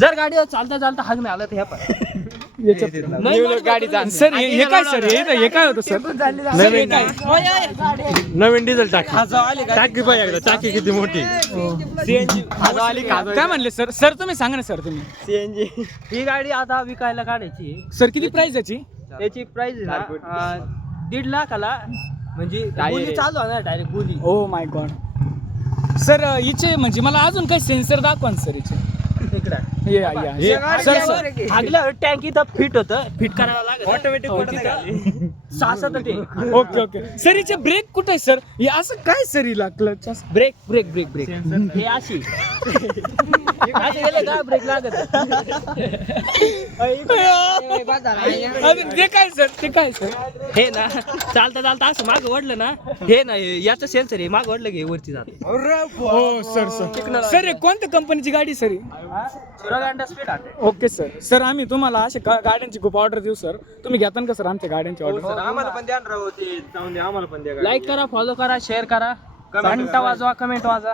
जर गाडीवर चालता चालता हाक नाही आला तर ह्या गाडीचा सर हे काय सर हे काय होतं सर नवीन डिझेल टाकी पाहिजे एकदा, टाकी किती मोठी. सीएनजी काय म्हणले सर? सर तुम्ही सांगा ना सर तुम्ही. सीएनजी ही गाडी आता विकायला काढायची. सर किती प्राइस याची? याची प्राइस आहे ना 1.5 लाखाला, म्हणजे बोली चालू आहे ना डायरेक्ट बोली. ओ माय गॉड सर हिचे म्हणजे मला अजून काही सेन्सर दाखवा ना सर हिचे. हागल्यावर टँक इथं फिट होतं, फिट करावं लागत ऑटोमॅटिक सासत ते. ओके ओके सर हिचे ब्रेक कुठे आहे सर? हे असं काय सर हिला clutch? Brake brake brake brake हे अशी असे गेले का ब्रेक लागत. ते काय सर? ते काय सर? हे ना चालता चालता असं मागं वडलं ना, हे ना याचं सेन्सर आहे, मागं वडलं की वरती जात. हो सर सर सर हे कोणत्या कंपनीची गाडी सर? स्पीड आहे. Okay sir. सर आम्ही तुम्हाला अशा गाड्यांची खूप ऑर्डर देऊ सर. तुम्ही घेता का सर आमच्या गाड्यांची ऑर्डर? आम्हाला पण द्या ना राव, ते जाऊन दे, आम्हाला पण द्या. लाईक करा, फॉलो करा, शेअर करा, घंटा वाजवा, कमेंट वाजवा.